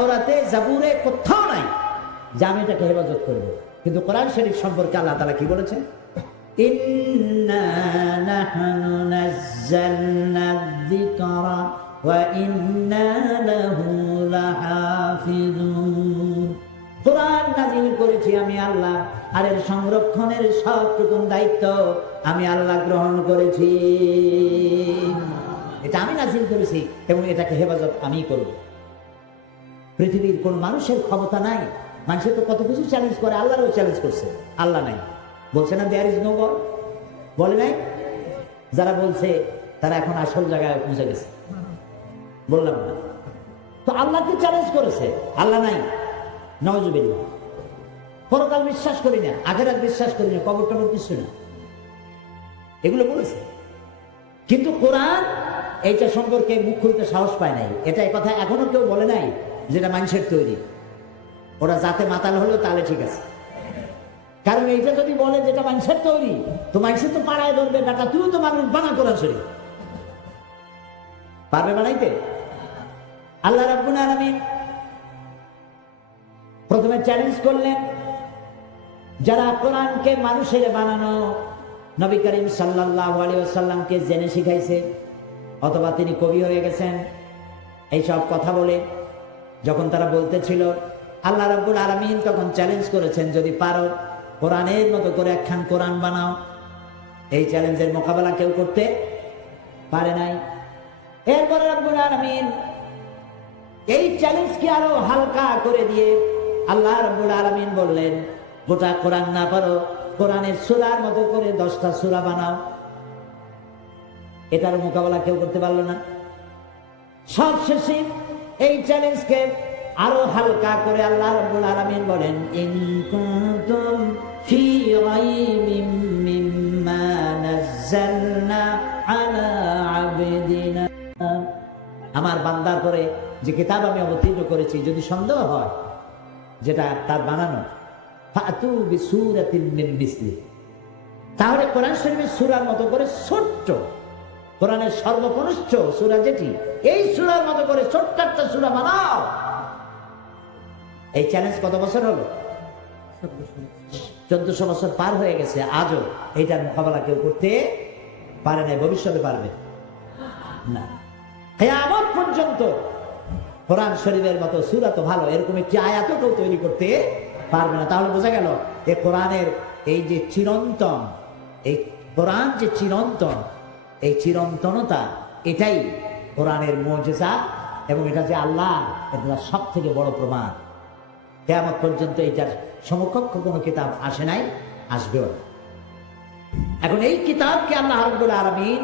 তাওরাতে জাবুরে কোথাও নাই যে আমি এটাকে হেফাজত করব। কিন্তু কোরআন শরীফ সম্পর্কে আল্লাহ তাআলা কি বলেছেন? ইন্না নাহনু নাযালনা যিকরা ওয়া ইন্না লাহু লাহাফিজুন। কোরআন নাযিল করেছি আমি আল্লাহ, আর এর সংরক্ষণের সবটুকু দায়িত্ব আমি আল্লাহ গ্রহণ করেছি। এটা আমি নাযিল করেছি এবং এটাকে হেফাজত আমিই করব। পৃথিবীর কোন মানুষের ক্ষমতা নাই। মানুষের তো কত কিছু চ্যালেঞ্জ করে, আল্লাহরও চ্যালেঞ্জ করছে, আল্লাহ নাই। বলছে না দেয়ার ইজ নো গড, বলে নাই? যারা বলছে তারা এখন আসল জায়গায় পৌঁছে গেছে। বললাম না তো আল্লাহকে চ্যালেঞ্জ করেছে, আল্লাহ নাই, নাউজুবিল্লাহ। পরকাল বিশ্বাস করি না, আখিরাত বিশ্বাস করি না, কবর টবর কিছু না, এগুলো বলেছে। কিন্তু কোরআন এইটা সম্পর্কে মুখ খুলতে সাহস পায় নাই। এটা এই কথা এখনো কেউ বলে নাই যেটা মানুষের তৈরি। ওরা যাতে মাতাল হলো তাহলে ঠিক আছে, কারণ এইটা যদি বলে যেটা মানুষের তৈরি, তো মানুষের তো পাড়ায় ধরবে, বেটা তুইও তো মানুষ বানা কোরআন শরীফ পারবে বানাইতে? আল্লাহ রাব্বুল আলামিন প্রথমে চ্যালেঞ্জ করলেন যারা কোরআনকে মানুষের বানানো নবী করিম সাল্লাল্লাহু আলাইহি ওয়াসাল্লামকে জেনে শিখাইছে, অথবা তিনি কবি হয়ে গেছেন, এইসব কথা বলে যখন তারা বলতেছিল, আল্লাহ রাব্বুল আলামিন তখন চ্যালেঞ্জ করেছেন, যদি পারো কোরআনের মতো করে একখান কোরআন বানাও। এই চ্যালেঞ্জের মোকাবেলা কেউ করতে পারে নাই। এরপরে রাব্বুল আলামিন এই চ্যালেঞ্জকে আরো হালকা করে দিয়ে আল্লাহ রাব্বুল আলামিন বললেন, গোটা কোরআন না পারো, কোরআনের সূরার মতো করে 10টা সূরা বানাও। এটার মোকাবেলা কেউ করতে পারলো না। সবশেষে এই চ্যালেঞ্জকে আরো হালকা করে আল্লাহ রাব্বুল আলামিন বলেন, ইন কুনতুম ফি রাইবিম মিম্মা নাযালনা আলা আবদিনা, আমার বান্দার করে যে কিতাব আমি অবতীর্ণ করেছি, যদি সন্দেহ হয় যেটা তার বানানো, ফাতু বিসূরাতিন মিন মিসলি, তাহলে কোরআন শরীফের সূরার মতো করে ছোট্ট, কোরআনের সর্বকনিষ্ঠ সূরা যেটি, এই সূরার মতো করে ছোট্ট একটা সূরা বানাও। এই চ্যালেঞ্জ কত বছর হলো? 1400 বছর পার হয়ে গেছে, আজও এইটার মোকাবেলা কেউ করতে পারে নাই, ভবিষ্যতে পারবে না। কিয়ামত পর্যন্ত কোরআন শরীফের মতো সূরা তো ভালো, এরকম একটি আয়াতও কেউ তৈরি করতে পারবে না। তাহলে বোঝা গেল এই কোরআনের এই যে চিরন্তন, এই কোরআন যে চিরন্তন, এই চিরন্তনতা এটাই কোরআনের মুজিজা, এবং এটা যে আল্লাহ, এটা সব থেকে বড় প্রমাণ। কিয়ামত পর্যন্ত এটার সমকক্ষ কোনো কিতাব আসে নাই, আসবেও না। এখন এই কিতাবকে আল্লাহ রাব্বুল আলামিন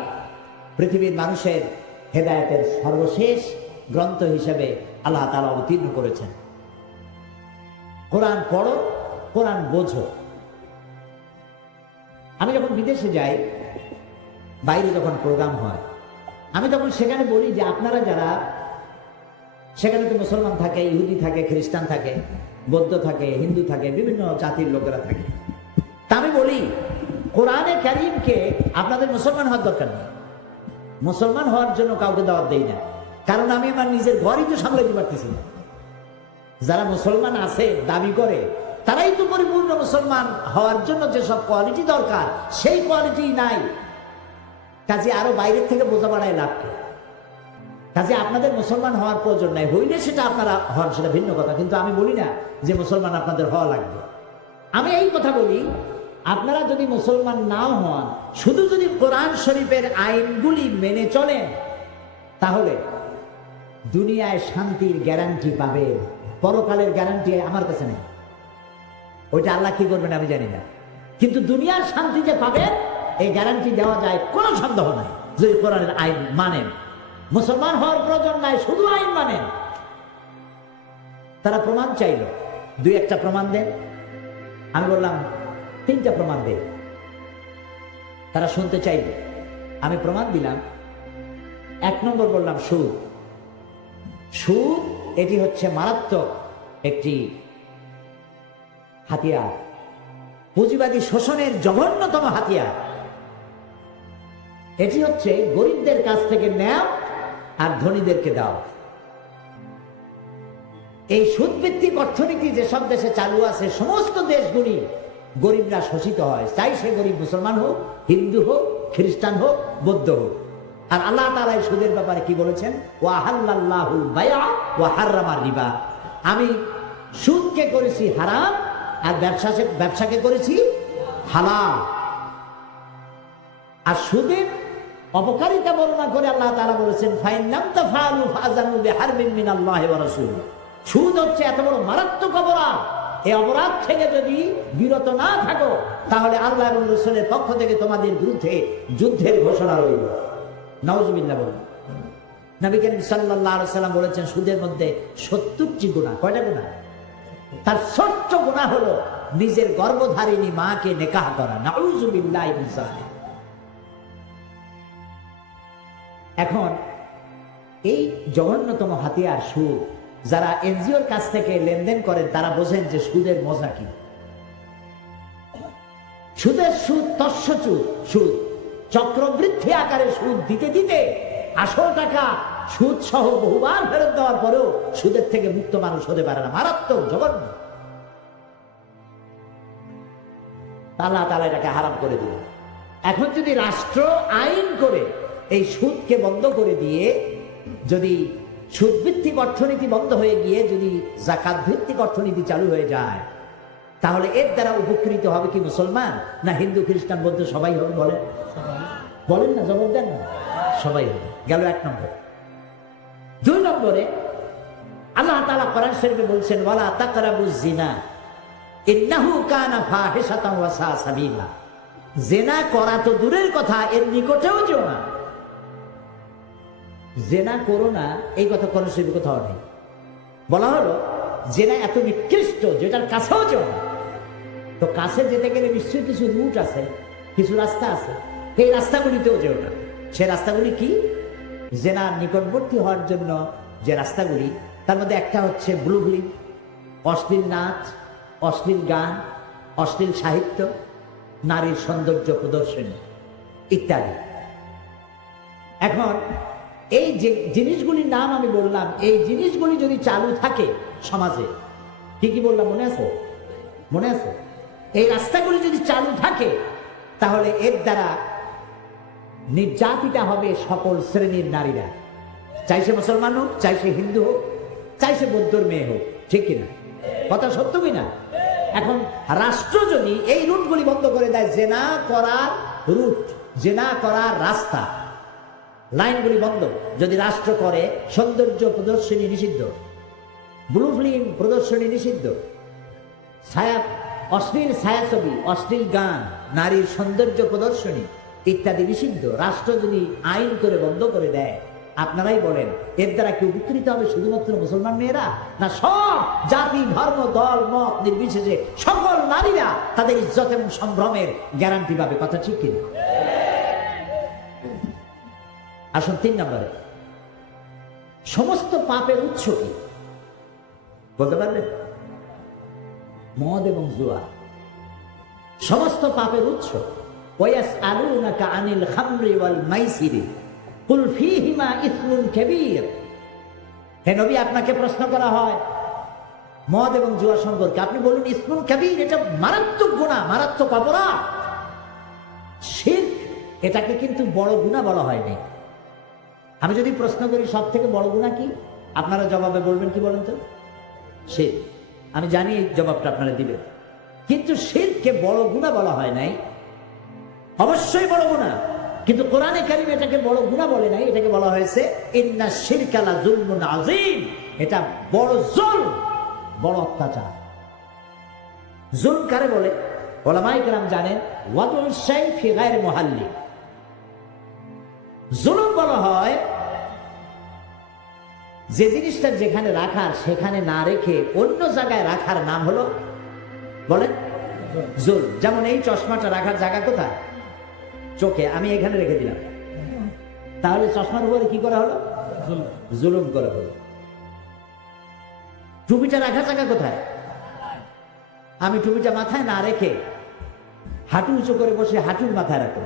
পৃথিবীর মানুষের হেদায়েতের সর্বশেষ গ্রন্থ হিসেবে আল্লাহ তাআলা অবতীর্ণ করেছেন। কোরআন পড়ো, কোরআন বোঝো। আমি যখন বিদেশে যাই, বাইরে যখন প্রোগ্রাম হয়, আমি তখন সেখানে বলি যে আপনারা যারা সেখানে, তো মুসলমান থাকে, ইহুদি থাকে, খ্রিস্টান থাকে, বৌদ্ধ থাকে, হিন্দু থাকে, বিভিন্ন জাতির লোকেরা থাকে, তা আমি বলি কোরআনে কারীমকে আপনাদের মুসলমান হওয়ার দরকার নেই। মুসলমান হওয়ার জন্য কাউকে দাওয়াত দেই না, কারণ আমি আমার নিজের ঘরই তো সামলাইতে পারতেছি না। যারা মুসলমান আছে দাবি করে, তারাই তো পরিপূর্ণ মুসলমান হওয়ার জন্য যেসব কোয়ালিটি দরকার সেই কোয়ালিটি নাই। কাজে আরো বাইরের থেকে বোঝা বাড়ায় লাভ কি? কাজে আপনাদের মুসলমান হওয়ার প্রয়োজন নাই, হইলে সেটা আপনারা হন, সেটা ভিন্ন কথা। কিন্তু আমি বলি না যে মুসলমান আপনাদের হওয়া লাগবে। আমি এই কথা বলি, আপনারা যদি মুসলমান নাও হন, শুধু যদি কোরআন শরীফের আইনগুলি মেনে চলেন, তাহলে দুনিয়ায় শান্তির গ্যারান্টি পাবে, পরকালের গ্যারান্টি আমার কাছে নেই। ওইটা আল্লাহ কি করবেন আমি জানি না, কিন্তু দুনিয়ার শান্তি যে পাবেন এই গ্যারান্টি দেওয়া যায়, কোনো সন্দেহ নাই। যদি কোরআনের আইন মানেন, মুসলমান হওয়ার প্রয়োজন নাই, শুধু আইন মানেন। তারা প্রমাণ চাইল, 2-1টা প্রমাণ দেন। আমি বললাম 3টা প্রমাণ দেন। তারা শুনতে চাইল, আমি প্রমাণ দিলাম। 1 নম্বর বললাম সুদ। সুদ এটি হচ্ছে মারাত্মক একটি হাতিয়ার, পুঁজিবাদী শোষণের জঘন্যতম হাতিয়ার। এটি হচ্ছে গরিবদের কাছ থেকে নেও আর ধনীদেরকে দাও। এই সুদভিত্তিক অর্থনীতি যেসব দেশে চালু আছে সমস্ত দেশগুলি গরিবরা শোষিত হয়, চাই সে গরিব মুসলমান হোক, হিন্দু হোক, খ্রিস্টান হোক, বৌদ্ধ হোক। আর আল্লাহ তাআলা এই সুদের ব্যাপারে কি বলেছেন? ওয়া হাল্লাল্লাহুল বাইআ ওয়া হাররামার রিবা। আমি সুদকে করেছি হারাম আর ব্যবসাকে করেছি হালাল। আর সুদের অপকারিতা বর্ণনা করে আল্লাহ তাআলা বলেছেন ফাইন লাম তাফআলু ফাযানু বিহারবিন মিনাল্লাহি ওয়া রাসূলিহি। সুদ হচ্ছে এত বড় মারাত্মক অপরাধ, এই অপরাধ থেকে যদি বিরত না থাকো তাহলে আল্লাহ এবং রাসূলের পক্ষ থেকে তোমাদের বিরুদ্ধে যুদ্ধের ঘোষণা রইল। নাউজুবিল্লাহ বলুন। নবী করিম সাল্লাল্লাহু আলাইহি সাল্লাম বলেছেন সুদের মধ্যে 70টি গুনাহ। কয়টা গুনাহ? তার ছোট্ট গুনাহ হলো নিজের গর্ভধারিণী মাকে নিকাহ করা। নাউজুবিল্লাহি মিন যালিক। এখন এই জঘন্যতম হাতিয়ার সুদ, যারা এনজিওর কাছ থেকে লেনদেন করেন তারা বোঝেন যে সুদের মজা কি। সুদের সুদ তস্যচুর সুদ, চক্রবৃদ্ধি আকারে সুদ দিতে দিতে আসল টাকা সুদ সহ বহুবার ফেরত দেওয়ার পরেও সুদের থেকে মুক্ত মানুষ হতে পারে না। মারাত্মক জঘন্য। আল্লাহ তাআলা এটাকে হারাম করে দিল। এখন যদি রাষ্ট্র আইন করে এই সুদকে বন্ধ করে দিয়ে, যদি সুদ ভিত্তিক অর্থনীতি বন্ধ হয়ে গিয়ে যদি যাকাত ভিত্তিক অর্থনীতি চালু হয়ে যায়, তাহলে এর দ্বারা উপকৃত হবে কি মুসলমান না হিন্দু, খ্রিস্টান, বৌদ্ধ? সবাই হবে। বলেন বলেন না, জবাব দেন না। সবাই হবে। গেল 1 নম্বর। 2 নম্বরে আল্লাহ তাআলা কোরআন শরীফে বলছেন ওয়ালা তাকরাবুজ জিনা ইন্নাহু কানা ফাহিশাতান ওয়া সা সাবিলা। জিনা করা তো দূরের কথা, এর নিকটেও যেও না। জেনা করো না, এই কথা কোরআন শরীফে কোথাও নেই। বলা হলো জেনা এত নিকৃষ্ট যেটার কাছেও যেও না। তো কাছে যেতে গেলে নিশ্চয়ই কিছু রুট আছে, কিছু রাস্তা আছে, এই রাস্তাগুলিতেও যেও না। সে রাস্তাগুলি কি? জেনার নিকটবর্তী হওয়ার জন্য যে রাস্তাগুলি, তার মধ্যে একটা হচ্ছে ব্লুগলি, অশ্লীল নাচ, অশ্লীল গান, অশ্লীল সাহিত্য, নারীর সৌন্দর্য প্রদর্শনী ইত্যাদি। এখন এই যে জিনিসগুলির নাম আমি বললাম, এই জিনিসগুলি যদি চালু থাকে সমাজে, কি কি বললাম মনে আছে? মনে আছে? এই রাস্তাগুলি যদি চালু থাকে তাহলে এর দ্বারা নির্যাতিতা হবে সকল শ্রেণীর নারীরা, চাই সে মুসলমান হোক, চাই সে হিন্দু হোক, চাই সে বৌদ্ধর মেয়ে হোক। ঠিক কিনা? কথা সত্য কিনা? এখন রাষ্ট্র যদি এই রুটগুলি বন্ধ করে দেয়, জেনা করার রুট, জেনা করার রাস্তা, লাইনগুলি বন্ধ যদি রাষ্ট্র করে, সৌন্দর্য প্রদর্শনী নিষিদ্ধ, ব্লু ফিল্ম প্রদর্শনী নিষিদ্ধ, অশ্লীল ছায়াছবি, অশ্লীল গান, নারীর সৌন্দর্য প্রদর্শনী ইত্যাদি নিষিদ্ধ, রাষ্ট্র যদি আইন করে বন্ধ করে দেয়, আপনারাই বলেন এর দ্বারা কি উপকৃত হবে শুধুমাত্র মুসলমান মেয়েরা, না সব জাতি, ধর্ম, দল, মত নির্বিশেষে সকল নারীরা তাদের ইজ্জত এবং সম্ভ্রমের গ্যারান্টি পাবে? কথা ঠিক কিনা? আসুন 3 নম্বরে, সমস্ত পাপের উৎস কি বলতে পারবেন? মদ এবং জুয়া সমস্ত পাপের উৎস। ওয়াসআলুনাকা আনিল খামরি ওয়াল মাইসিরি কুল ফীহিমা ইসমুন কাবীর। হে নবী, আপনাকে প্রশ্ন করা হয় মদ এবং জুয়া সম্পর্কে, আপনি বলুন ইসমুন কাবীর, এটা মারাত্মক গুনাহ, মারাত্মক অপরাধ। শিরক, এটাকে কিন্তু বড় গুনাহ বলা হয়নি। আমি যদি প্রশ্ন করি সব থেকে বড় গুনাহ কি, আপনারা জবাবে বলবেন কি বলেন তো? শিরক। আমি জানি এই জবাবটা আপনারা দিবেন, কিন্তু শিরককে বড় গুনাহ বলা হয় নাই। অবশ্যই বড় গুনাহ, কিন্তু কোরআনে কারীম এটাকে বড় গুনাহ বলে নাই, এটাকে বলা হয়েছে ইন্না শিরকা লা যুলমুন আযীম। এটা বড় জুলম, বড় অত্যাচার। জুলম কারে বলে? উলামায়ে কেরাম জানেন, ওয়াদুল শাই ফি গায়রি মুহাল্লি। জুলুম বলা হয় যে জিনিসটা যেখানে রাখার সেখানে না রেখে অন্য জায়গায় রাখার নাম হলো, বলেন, জুলম। যেমন এই চশমাটা রাখার জায়গা কোথায়? চোখে। আমি এখানে রেখে দিলাম, তাহলে চশমার উপরে কি করা হলো? জুলুম করা হলো। টুপিটা রাখার জায়গা কোথায়? আমি টুপিটা মাথায় না রেখে হাঁটু উঁচু করে বসে হাঁটুর মাথায় রাখো,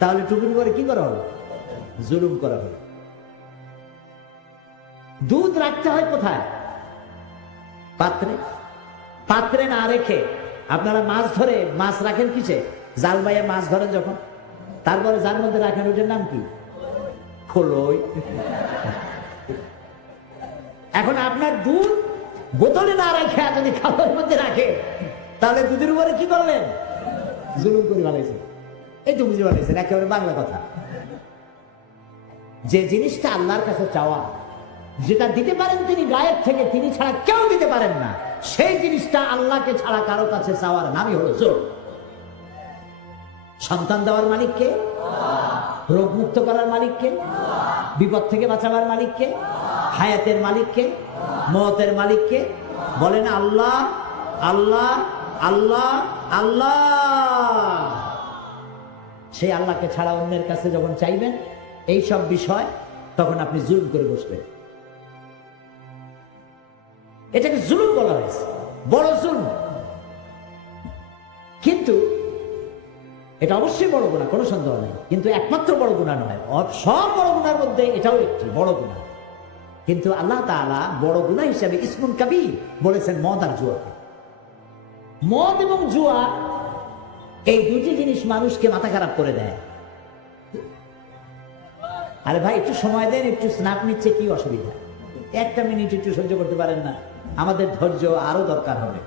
তাহলে টুপির উপরে কি করা হলো? জুলুম করা হলো। দুধ রাখতে হয় কোথায়? পাত্রে, পাত্রে না রেখে আপনারা মাছ ধরে, মাছ রাখেন কিসে? জাল বাইয়ে মাছ ধরেন যখন, তারপরে যার মধ্যে রাখেন ওটার নাম কি? খোলই। এখন আপনার দুধ বোতলে না রেখে যদি খাবারের মধ্যে রাখে, তাহলে দুধের উপরে কি করলেন? জুলুম করে বানাইছেন। এই তো বুঝে বানাইছেন, একেবারে বাংলা কথা। যে জিনিসটা আল্লাহর কাছে চাওয়া, যেটা দিতে পারেন তিনি গায়েব থেকে, তিনি ছাড়া কেউ দিতে পারেন না, সেই জিনিসটা আল্লাহকে ছাড়া কারো কাছে চাওয়ার নামই হলো জোর। সন্তান দেওয়ার মালিককে, রোগ মুক্ত করার মালিককে, বিপদ থেকে বাঁচাবার মালিককে, হায়াতের মালিককে, মওতের মালিককে। বলেন আল্লাহ আল্লাহ আল্লাহ আল্লাহ। সেই আল্লাহকে ছাড়া অন্যের কাছে যখন চাইবেন এই সব বিষয়, তখন আপনি জুলুম করে বসবেন। এটাকে জুলুম বলা হয়েছে, বড় জুলুম। কিন্তু এটা অবশ্যই বড় গুনাহ, কোনো সন্দেহ নেই, কিন্তু একমাত্র বড় গুনাহ নয়। সব বড় গুনার মধ্যে এটাও একটি বড় গুনাহ। কিন্তু আল্লাহ তাআলা বড় গুনাহ হিসাবে ইসমুন কাবীর বলেছেন মদ আর জুয়াকে। মদ এবং জুয়া এই দুটি জিনিস মানুষকে মাথা খারাপ করে দেয়। আরে ভাই একটু সময় দেন, একটু স্ন্যাপ নিচ্ছে, কি অসুবিধা? একটা মিনিট একটু সহ্য করতে পারেন না? আমাদের ধৈর্য আরো দরকার হবে।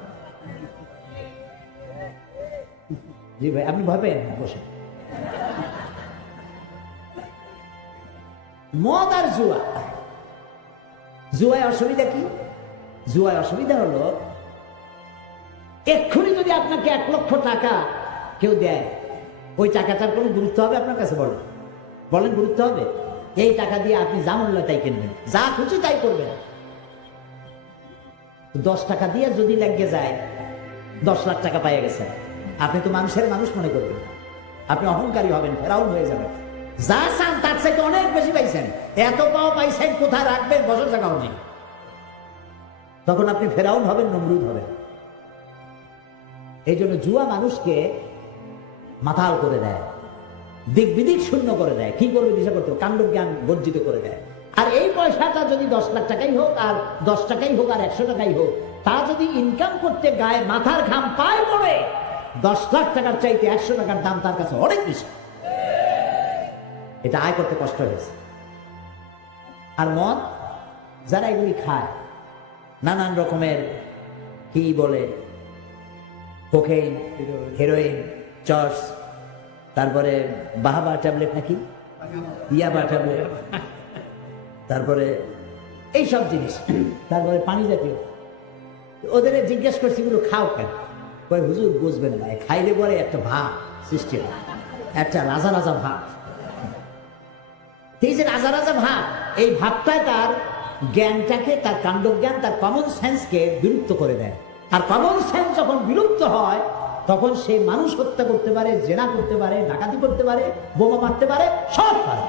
জি ভাই, আপনি ভাবেন না, বসেন। মদ আর জুয়া, জুয়ায় অসুবিধা কি? জুয়ায় অসুবিধা হলো, এক্ষুনি যদি আপনাকে 1 লক্ষ টাকা কেউ দেয়, ওই টাকাটার কোনো গুরুত্ব হবে আপনার কাছে? বলেন বলেন, গুরুত্ব হবে? এই টাকা দিয়ে আপনি যা মূল্য তাই কিনবেন, যা খুশি তাই করবেন। 10 টাকা দিয়ে যদি লেগে যায় 10 লাখ টাকা পাইয়ে গেছেন, আপনি তো মানুষের মানুষ মনে করবেন, আপনি অহংকারী হবেন, ফেরাউন হয়ে যাবেন। যা চান তার চাইতে অনেক বেশি পাইছেন, এত পাও পাইছেন, কোথায় রাখবেন বছর জায়গাও নেই। তখন আপনি ফেরাউন হবেন, নমরুদ হবেন। এই জন্য জুয়া মানুষকে মাতাল করে দেয়, দিক বিদিক শূন্য করে দেয়। কি করবে দিশা করতে, কাণ্ড জ্ঞান বর্জিত করে দেয়। আর এই পয়সাটা যদি 10 লাখ টাকাই হোক, আর 10 টাকাই হোক, আর 100 টাকাই হোক, তা যদি ইনকাম করতে গায়ে মাথার ঘাম পায় পড়ে, 10 লাখ টাকার চাইতে 100 টাকার দাম তার কাছে অনেক বেশি। এটা আয় করতে কষ্ট হয়েছে। আর মদ, যারা এগুলি খায়, নানান রকমের কি বলে, কোকেইন, হেরোইন, চর্স, তারপরে বাহাবা ট্যাবলেট, নাকি ইয়াবা ট্যাবলেট, তারপরে এইসব জিনিস, তারপরে পানি জাতীয়। ওদের জিজ্ঞেস করছি এগুলো খাও কেন? কয় হুজুর বুঝবেন না, খাইলে পরে একটা ভাব সৃষ্টি হয়, একটা রাজা রাজা ভাব। এই যে রাজা রাজা ভাব, এই ভাবটাই তার জ্ঞানটাকে, তার কাণ্ড জ্ঞান, তার কমন সেন্সকে বিলুপ্ত করে দেয়। আর কমন সেন্স যখন বিলুপ্ত হয়, তখন সে মানুষ হত্যা করতে পারে, জেনা করতে পারে, ডাকাতি করতে পারে, বোমা মারতে পারে, সব পারে।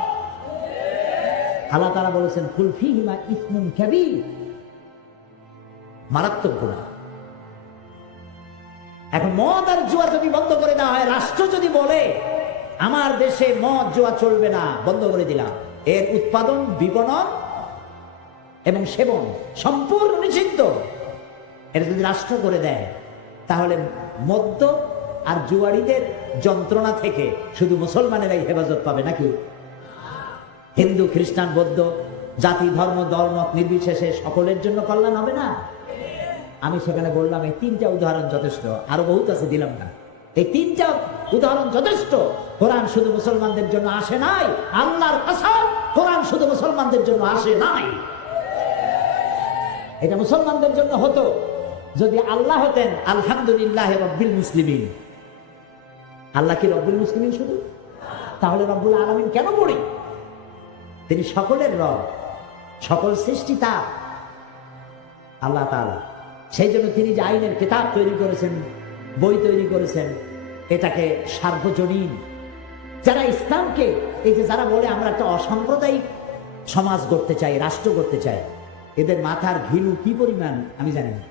আল্লাহ তাআলা বলেছেন কুল ফীহিমা ইসমুন কাবীর, মারাত্মক গুনাহ। এখন মদ আর জুয়া যদি বন্ধ করে দেওয়া হয়, রাষ্ট্র যদি বলে আমার দেশে মদ জুয়া চলবে না, বন্ধ করে দিলাম, এর উৎপাদন, বিপণন এবং সেবন সম্পূর্ণ নিষিদ্ধ, এটা যদি রাষ্ট্র করে দেয়, তাহলে মদ্য আর জুয়ারিদের যন্ত্রণা থেকে শুধু মুসলমানেরাই হেফাজত পাবে, নাকি হিন্দু, খ্রিস্টান, বৌদ্ধ, জাতি, ধর্ম, দলমত নির্বিশেষে সকলের জন্য কল্যাণ হবে না? আমি সেখানে বললাম এই 3টা উদাহরণ যথেষ্ট, আরো বহুত আছে, দিলাম না। এই 3টা উদাহরণ যথেষ্ট। কোরআন শুধু মুসলমানদের জন্য আসে নাই, আল্লাহর কসম, কোরআন শুধু মুসলমানদের জন্য আসে নাই। এটা মুসলমানদের জন্য হতো যদি আল্লাহ হতেন আলহামদুলিল্লাহ রব্বিল মুসলিমিন। আল্লাহ কি রব্বুল মুসলিমিন শুধু? তাহলে রব্বুল আলামিন কেন পড়ি? তিনি সকলের রব, সকল সৃষ্টি তার, আল্লাহ তাআলা। সেই জন্য তিনি যে আইনের কিতাব তৈরি করেছেন, বই তৈরি করেছেন, এটাকে সার্বজনীন। যারা ইসলামকে, এই যে যারা বলে আমরা একটা অসাম্প্রদায়িক সমাজ করতে চাই, রাষ্ট্র করতে চাই, এদের মাথার ঘিলু কি পরিমাণ আমি জানি না,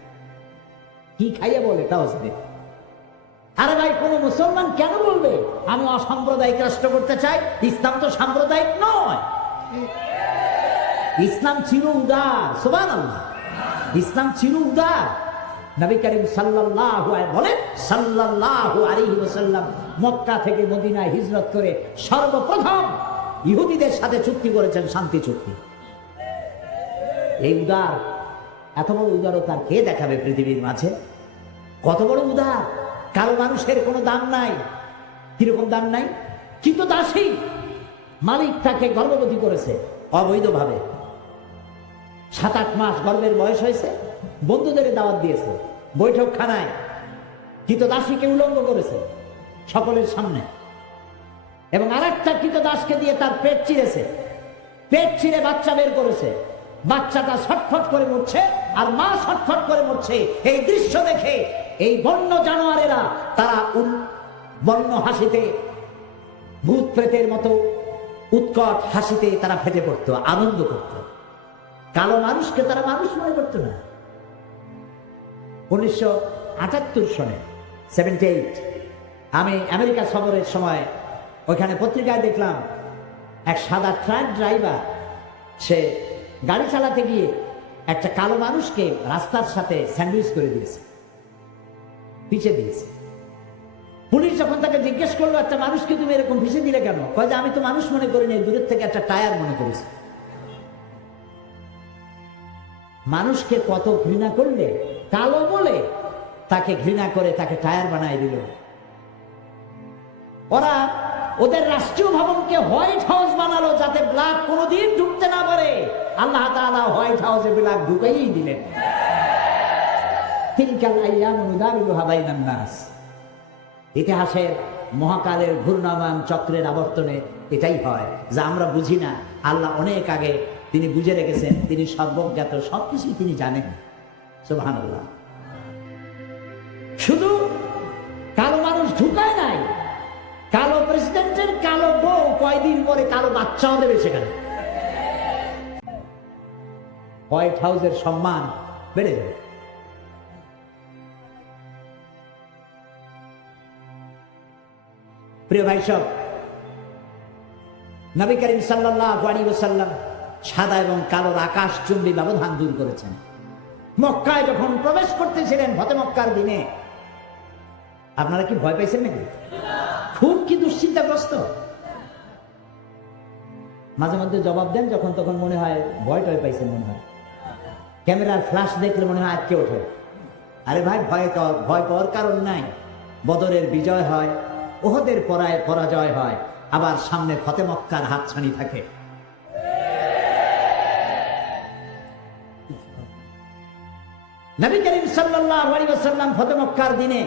কি খাইয়া বলে তাও জানি। আরে ভাই, কোন মুসলমান কেন বলবে আমি অসাম্প্রদায়িক রাষ্ট্র করতে চাই? ইসলাম তো সাম্প্রদায়িক নয়, ইসলাম চির উদার। সুবহানাল্লাহ, ইসলাম চির উদার। নবী করিম সাল্লাল্লাহু আলাইহি ওয়াসাল্লাম মক্কা থেকে মদিনায় হিজরত করে সর্বপ্রথম ইহুদিদের সাথে চুক্তি করেছেন, শান্তি চুক্তি। এই উদার, এত বড় উদারতা কে দেখাবে পৃথিবীর মাঝে? কত বড় উদার! কারো মানুষের কোনো দাম নাই। কিরকম দাম নাই? কিন্তু দাসী মালিক তাকে গর্ভবতী করেছে অবৈধভাবে, 7-8 মাস গর্ভের বয়স হয়েছে, বন্ধুদের দাওয়াত দিয়েছে বৈঠকখানায়, কিন্তু দাসীকে উলঙ্গ করেছে সকলের সামনে, এবং আরেকটা কৃত দাসকে দিয়ে তার পেট চিরেছে, পেট চিরে বাচ্চা বের করেছে, বাচ্চাটা ছটফট করে মরছে আর মা ছটফট করে মরছে। এই দৃশ্য দেখে এই বন্য জানোয়ারেরা তারা বন্য হাসিতে, ভূত প্রেতের মতো উৎকট হাসিতে তারা ফেটে পড়তো, আনন্দ করত। কালো মানুষকে তারা মানুষ মনে করতো না। 1978 সনে 78 আমি আমেরিকা সফরের সময় ওইখানে পত্রিকায় দেখলাম এক সাদা ট্রাক ড্রাইভার, সে গাড়ি চালাতে গিয়ে একটা কালো মানুষকে রাস্তার সাথে স্যান্ডউইচ করে দিয়েছে, পিছে দিয়েছে। পুলিশ যখন তাকে জিজ্ঞেস করলো, একটা মানুষকে তুমি এরকম পিছে দিলে কেন? কয় যে আমি তো মানুষ মনে করিনি, দূরের থেকে একটা টায়ার মনে করেছি। মানুষকে কত ঘৃণা করলে, কালো বলে তাকে ঘৃণা করে তাকে টায়ার বানায় দিল। ওরা ওদের রাষ্ট্রীয় ভবনকে হোয়াইট হাউস বানালো যাতে ব্ল্যাক কোনোদিন ঢুকতে না পারে। আল্লাহ তাআলা হোয়াইট হাউসে ব্ল্যাক ঢুকাইই দিলেন। তিলকাল আইয়ামু নুদাবিলুহা বাইনান নাস। ইতিহাসের মহাকালের ঘূর্ণায়মান চক্রের আবর্তনে এটাই হয়, যা আমরা বুঝি না। আল্লাহ অনেক আগে তিনি বুঝে রেখেছেন, তিনি সর্বজ্ঞাত, সবকিছুই তিনি জানেন। সুবহানাল্লাহ। শুধু কালো মানুষ ঢুকায় নাই, কালো প্রেসিডেন্টের কালো বউ কয়দিন পরে কালো বাচ্চাও দেবে সেখানে। হোয়াইট হাউসের সম্মান বেড়ে যাবে। প্রিয় ভাই সব, নবী করিম সাল্লাল্লাহু আলাইহি ওয়াসাল্লাম সাদা এবং কালোর আকাশচুম্বী ব্যবধান দূর করেছেন। মক্কায় যখন প্রবেশ করতেছিলেন ফতে মক্কার দিনে, আপনারা কি ভয় পাইছেন নাকি? খুব কি দুশ্চিন্তাগ্রস্ত? মাঝে মধ্যে জবাব দেন যখন তখন মনে হয় ভয় টয় পাইছেন, মনে হয় ক্যামেরার ফ্ল্যাশ দেখলে মনে হয় আটকে ওঠে। আরে ভাই, ভয় পাওয়ার কারণ নাই। বদরের বিজয় হয়, ওহদের পরাজয় হয়, আবার সামনে ফতে মক্কার হাতছানি থাকে। নবী করিম সাল্লাল্লাহু আলাইহি ওয়াসাল্লাম ফতে মক্কার দিনে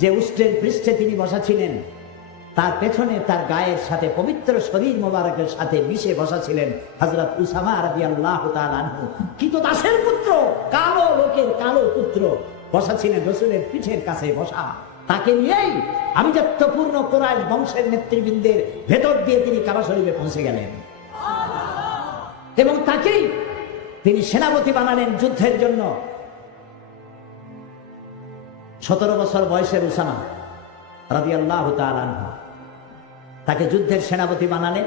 যে উষ্ট্রের পৃষ্ঠে তিনি বসা ছিলেন, তার পেছনে তার গায়ের সাথে পবিত্র শরীর মোবারকের সাথে মিশে বসা ছিলেন হযরত উসামা রাদিয়াল্লাহু তাআলা আনহু। কৃতদাসের পুত্র, কালো লোকের কালো পুত্র বসা ছিলেন রাসূলের পিঠের কাছে বসা। তাকে নিয়েই আভিজাত্যপূর্ণ কুরাইশ বংশের নেতৃবৃন্দের ভেতর দিয়ে তিনি কাবা শরীফে পৌঁছে গেলেন, এবং তাকেই তিনি সেনাপতি বানালেন যুদ্ধের জন্য। 17 বছর বয়সের উসামা রাদিয়াল্লাহু তাআলা আনহু, তাকে যুদ্ধের সেনাপতি বানালেন।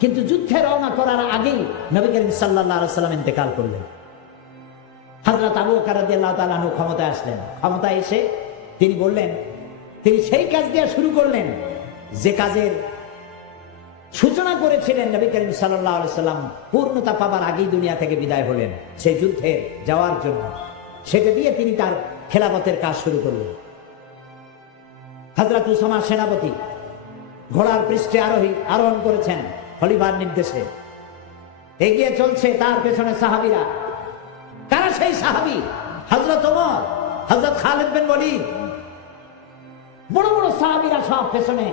কিন্তু যুদ্ধে রওনা করার আগেই নবী করিম সাল্লাল্লাহু আলাইহি ওয়াসাল্লাম ইন্তেকাল করলেন। হযরত আবু বকর রাদিয়াল্লাহু তাআলা আনহু ক্ষমতায় আসলেন। ক্ষমতায় এসে তিনি বললেন, তিনি সেই কাজ দিয়ে শুরু করলেন যে কাজের সূচনা করেছিলেন নবী করিম সাল্লাল্লাহু আলাইহি ওয়াসাল্লাম পূর্ণতা পাবার আগেই দুনিয়া থেকে বিদায় হলেন সেই যুদ্ধে যাওয়ার জন্য। সেটা দিয়ে তিনি তার খেলাফতের কাজ শুরু করলেন। হযরত উসামা সেনাপতি ঘোড়ার পৃষ্ঠে আরোহণ করেছেন খলিফার নির্দেশে। এগিয়ে চলছে তার পেছনে সাহাবীরা। কারা সেই সাহাবী? হযরত ওমর, হযরত খালিদ বিন ওয়ালিদ, বড় বড় সাহাবীরা সব পেছনে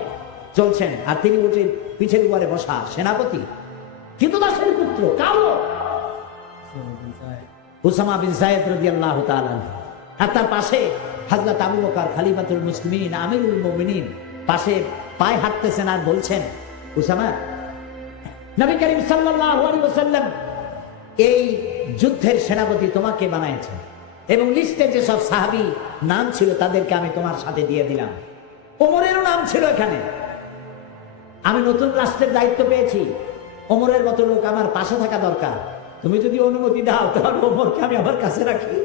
চলছেন, আর তিনি উঠে পিঠের উপরে বসা সেনাপতি, কৃতদাসের পুত্র, কালো উসামা বিন যায়েদ রাদিয়াল্লাহু তাআলা। আর তার পাশে হযরত আবু বকর খলিফাতুল মুসলিমিন, আমিরুল মুমিনিন, পাশে পায়ে হাঁটতেছেন আর বলছেন, উসামা, নবী করিম সাল্লাল্লাহু আলাইহি ওয়াসাল্লাম এই যুদ্ধের সেনাপতি তোমাকে বানাইছেন, এবং লিস্টে যে সব সাহাবী নাম ছিল তাদেরকে আমি তোমার সাথে দিয়ে দিলাম। ওমরেরও নাম ছিল এখানে। আমি নতুন রাষ্ট্রের দায়িত্ব পেয়েছি, ওমরের মতো লোক আমার পাশে থাকা দরকার। তুমি যদি অনুমতি দাও তাহলে ওমরকে আমি আমার কাছে রাখি।